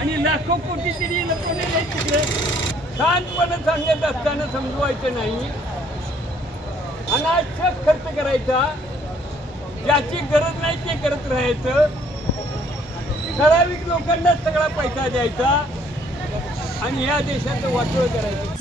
आणि लाखो कोटी तरी लपवलेले तिकडे शांतपणे सांगत असताना समजवायचं नाही, अनावश्यक खर्च करायचा, ज्याची गरज नाही ते करत राहायचं, ठराविक लोकांना सगळा पैसा द्यायचा आणि या देशाचं वाटोळ करायचं।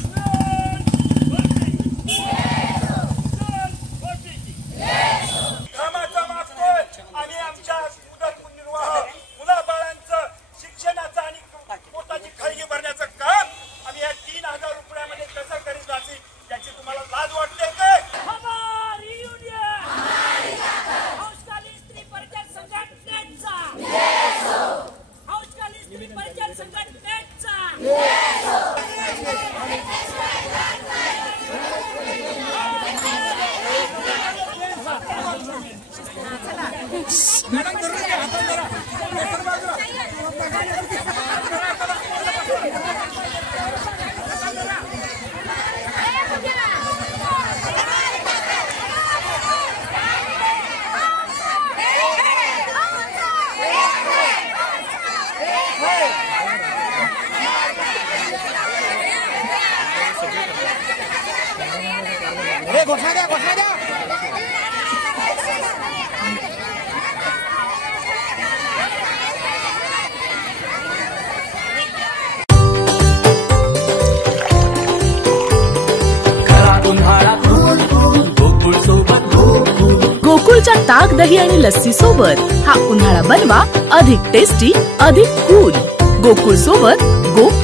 घोषणा द्या, घोषणा द्या। गोकुळच्या ताक, दही आणि लस्सी सोबत हा उन्हाळा बनवा अधिक टेस्टी, अधिक कूल। गोकुळ सोबत गोकुळ।